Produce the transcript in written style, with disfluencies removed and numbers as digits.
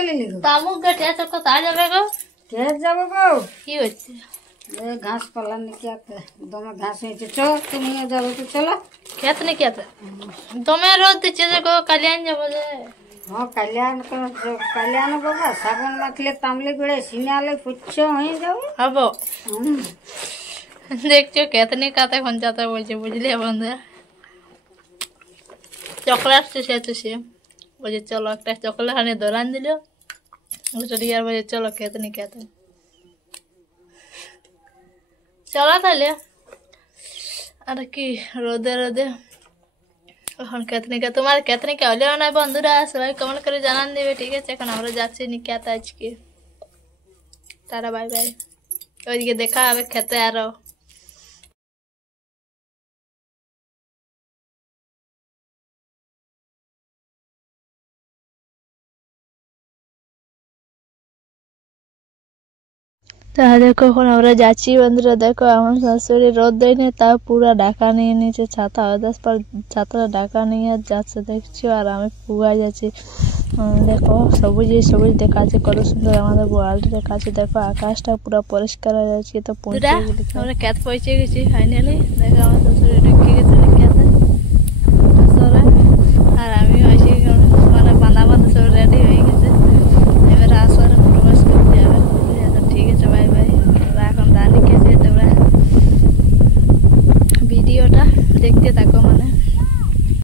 বলি লিখো তামুক গেটে তো কোথায় যাবে গো? কে যাবো গো? কি হচ্ছে? ঘাস পালা নাকি দমে ঘাস হয়েছে, চো তুমি যাবো তো চলো। খেত নি খেত দমে রোদ দিচ্ছে যে গো, কালিয়ান যাবো যে। হ্যাঁ কালিয়ান বাবা সাবন মাখলে তামলে গুড়ে সিনালে পুচ্ছ হয়ে যাবো। হবো দেখছো কেতনি কাতে খঞ্চাতে বলছে বুঝলি বন্ধুরা। চকলেট চুষে বলছে চলো একটা চকলেট হানি দোরান দিল আর বলছে চলো খেতে চলো তাহলে। আর কি রোদে রোদে এখন কেতনিকা, তোমার কেতনিকা হলেও না বন্ধুরা, সবাই কমেন্ট করে জানান দিবে, ঠিক আছে? এখন আমরা যাচ্ছি নিকাতে আজকে। তারা বাই বাই, ওইদিকে দেখা হবে খেতে আরো। তা দেখো এখন আমরা যাচ্ছি বন্ধুরা। দেখো আমার শাশুড়ি রোদ দেয়নি, তাও পুরো ঢাকা নিয়ে নিয়েছে ছাতা, ওদের পর ছাতাটা ঢাকা নিয়ে যাচ্ছে দেখছো, আর আমি পুয়া যাচ্ছি। দেখো সবুজ সবুজ দেখাচ্ছে, কত সুন্দর আমাদের ওয়ার্ল্ড দেখাচ্ছে। দেখো আকাশটা পুরো পরিষ্কার হয়ে যাচ্ছে। তো আমরা খেত পৌঁছে গেছি ফাইনালি। দেখো আমার শাশুড়ি ঢুকে গেছে।